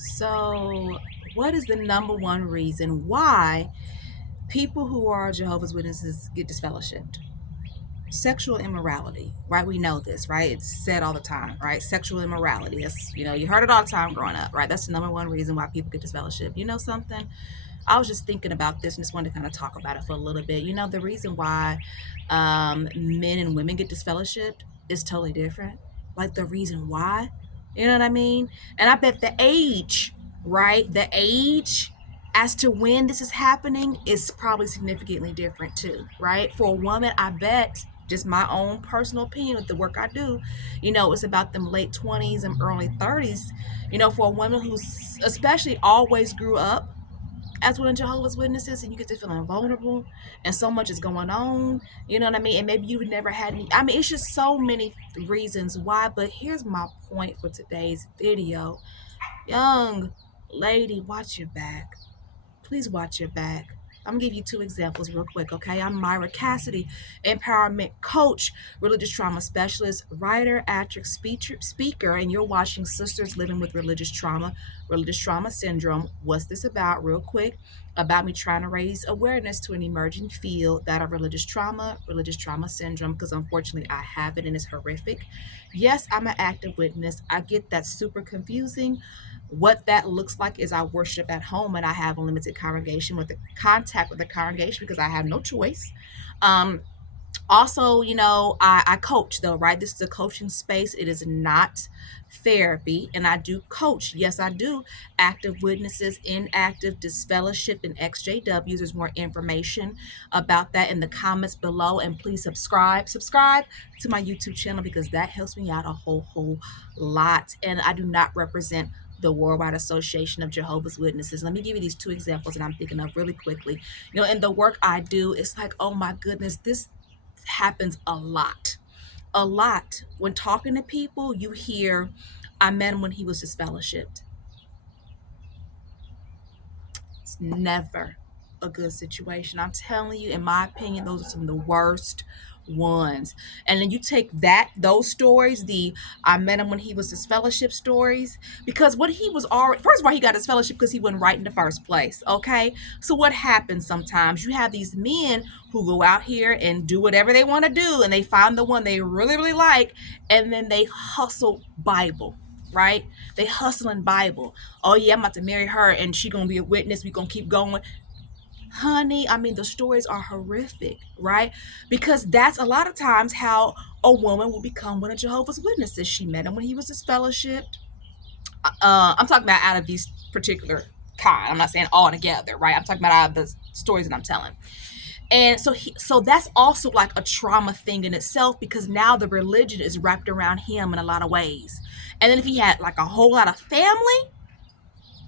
So, what is the number one reason why people who are Jehovah's Witnesses get disfellowshipped? Sexual immorality, right? We know this, right? It's said all the time, right? Sexual immorality. That's, you heard it all the time growing up, right? That's the number one reason why people get disfellowshipped. You know something? I was just thinking about this and just wanted to kind of talk about it for a little bit. The reason why men and women get disfellowshipped is totally different. Like the reason why, you know what I mean? And I bet the age, right? The age as to when this is happening is probably significantly different too, right? For a woman, I bet, just my own personal opinion with the work I do, it's about them late 20s and early 30s. For a woman who's especially always grew up as one of Jehovah's Witnesses, and you get to feeling vulnerable and so much is going on, you know what I mean? And maybe you never had any, it's just so many reasons why. But here's my point for today's video. Young lady, watch your back. Please watch your back. I'm gonna give you two examples real quick, okay? I'm Myra Cassidy, empowerment coach, religious trauma specialist, writer, actress, speaker, and you're watching Sisters Living with Religious Trauma Syndrome. What's this about? Real quick, about me trying to raise awareness to an emerging field that of religious trauma syndrome, because unfortunately I have it and it's horrific. Yes, I'm an active witness. I get that super confusing. What that looks like is I worship at home and I have a limited congregation with the contact with the congregation because I have no choice. Also, I coach though, right? This is a coaching space. It is not therapy. And I do coach. Yes, I do. Active witnesses, inactive, disfellowship, and exJWs. There's more information about that in the comments below. And please subscribe to my YouTube channel because that helps me out a whole lot. And I do not represent the Worldwide Association of Jehovah's Witnesses. Let me give you these two examples that I'm thinking of really quickly. In the work I do, it's like, oh my goodness, this happens a lot. When talking to people, you hear, I met him when he was disfellowshipped. It's never a good situation. I'm telling you, in my opinion, those are some of the worst ones. And then you take those stories, I met him when he was disfellowship stories, because what he was already, first of all, he got his fellowship because he wasn't right in the first place. Okay. So what happens sometimes, you have these men who go out here and do whatever they want to do, and they find the one they really, really like, and then they hustle Bible. Right? They hustling Bible. Oh yeah, I'm about to marry her and she gonna be a witness. We gonna keep going. Honey, the stories are horrific, right? Because that's a lot of times how a woman will become one of Jehovah's Witnesses. She met him when he was disfellowshipped. I'm talking about out of these particular kind. I'm not saying all together, right? I'm talking about out of the stories that I'm telling. And so that's also like a trauma thing in itself, because now the religion is wrapped around him in a lot of ways. And then if he had like a whole lot of family,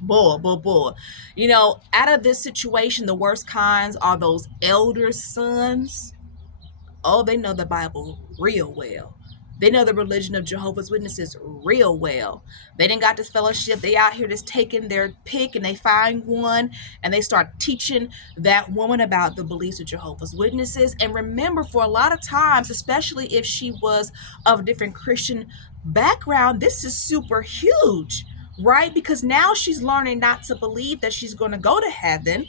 bull. Out of this situation, the worst kinds are those elder sons. Oh, they know the Bible real well. They know the religion of Jehovah's Witnesses real well. They didn't got this fellowship. They out here just taking their pick and they find one and they start teaching that woman about the beliefs of Jehovah's Witnesses. And remember, for a lot of times, especially if she was of a different Christian background, this is super huge, right? Because now she's learning not to believe that she's going to go to heaven,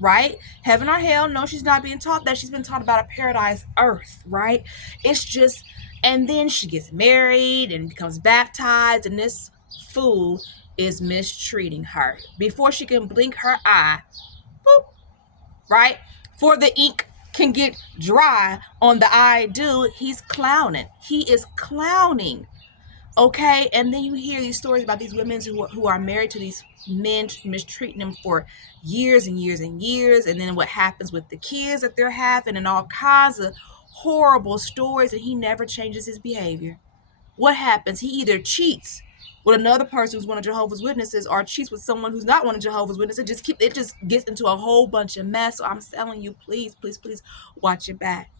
right? Heaven or hell. No, she's not being taught that. She's been taught about a paradise earth, right? It's just, and then she gets married and becomes baptized, and this fool is mistreating her. Before she can blink her eye, boop, right? Before the ink can get dry on the I do, he's clowning. He is clowning. Okay, and then you hear these stories about these women who are married to these men mistreating them for years and years and years, and then what happens with the kids that they're having, and all kinds of horrible stories, and he never changes his behavior. What happens? He either cheats with another person who's one of Jehovah's Witnesses, or cheats with someone who's not one of Jehovah's Witnesses. It just gets into a whole bunch of mess. So I'm telling you, please watch your back.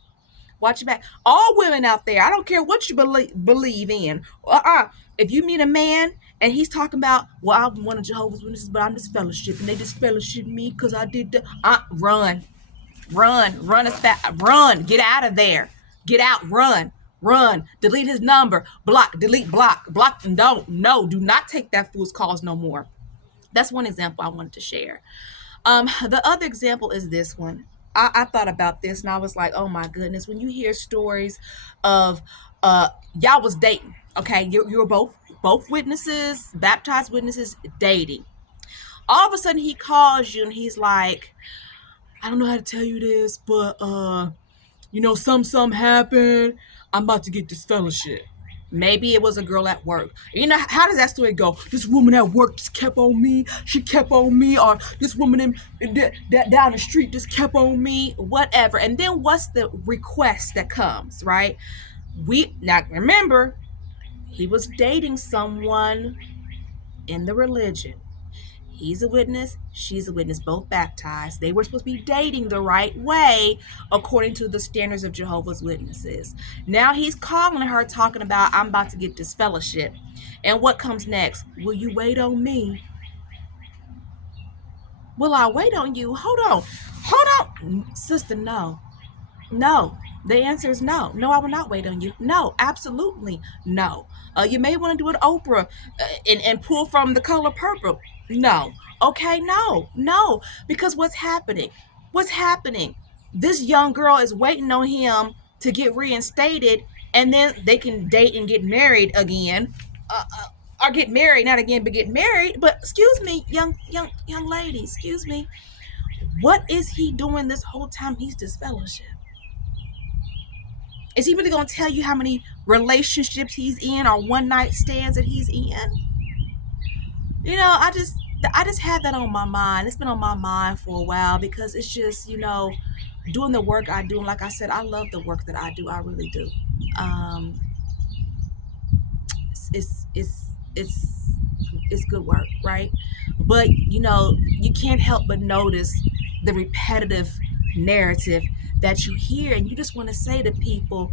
Watch your back. All women out there, I don't care what you believe in. If you meet a man and he's talking about, well, I'm one of Jehovah's Witnesses, but I'm disfellowship, and they disfellowship me because I did the, run as fast, run, get out of there, get out, run, delete his number, block, delete, block, and do not take that fool's calls no more. That's one example I wanted to share. The other example is this one. I thought about this and I was like, oh my goodness, when you hear stories of y'all was dating, okay, you were both witnesses, baptized witnesses, dating. All of a sudden he calls you and he's like, I don't know how to tell you this, but some happened. I'm about to get disfellowship. Maybe it was a girl at work. You know, how does that story go? This woman at work just kept on me. She kept on me. Or this woman that down the street just kept on me. Whatever. And then what's the request that comes, right? Now remember, he was dating someone in the religion. He's a witness, she's a witness, both baptized. They were supposed to be dating the right way according to the standards of Jehovah's Witnesses. Now he's calling her, talking about, I'm about to get disfellowship. And what comes next? Will you wait on me? Will I wait on you? Hold on. Sister, no. No. The answer is no. No, I will not wait on you. No, absolutely no. You may want to do an Oprah and pull from The Color Purple. No. Okay, no. Because what's happening? This young girl is waiting on him to get reinstated, and then they can date and get married again. Or get married, not again, but get married. But excuse me, young lady, excuse me. What is he doing this whole time he's disfellowship? Is he really going to tell you how many relationships he's in or one night stands that he's in? I just had that on my mind. It's been on my mind for a while because it's just, doing the work I do. And like I said, I love the work that I do. I really do. It's good work, right? But you can't help but notice the repetitive narrative that you hear, and you just want to say to people,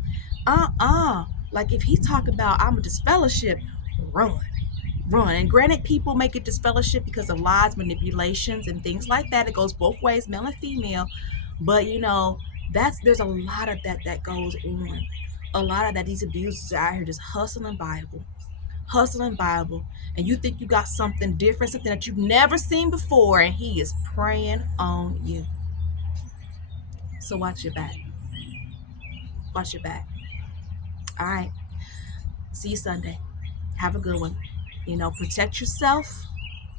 like if he's talking about I'm a disfellowship, run. And granted, people make it disfellowship because of lies, manipulations, and things like that. It goes both ways, male and female. But there's a lot of that goes on. A lot of that, these abusers are out here just hustling Bible, and you think you got something different, something that you've never seen before, and he is preying on you. So watch your back. All right, see you Sunday. Have a good one. Protect yourself,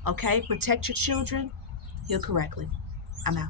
okay? Protect your children. Heal correctly. I'm out.